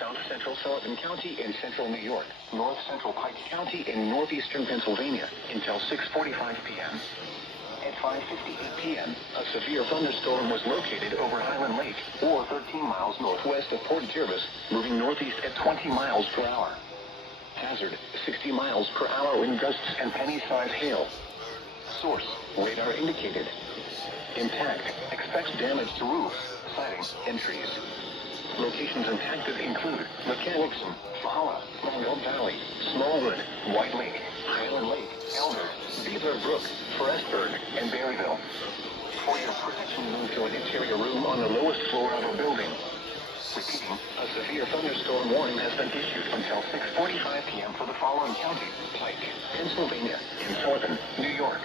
South Central Sullivan County in central New York, North Central Pike County in northeastern Pennsylvania until 6:45 p.m. At 5:58 p.m., a severe thunderstorm was located over Highland Lake, or 13 miles northwest of Port Jervis, moving northeast at 20 miles per hour. Hazard, 60 miles per hour wind gusts and penny-sized hail. Source, radar indicated. Impact, expects damage to roofs, siding, and trees. Locations impacted include Mechanicsson, Valhalla, Monroe Valley, Smallwood, White Lake, Highland Lake, Elder, Beaver Brook, Forestburg, and Berryville. For your protection, move to an interior room on the lowest floor of a building. Repeating, a severe thunderstorm warning has been issued until 6:45 p.m. for the following counties: Pike, Pennsylvania, and Sullivan, New York.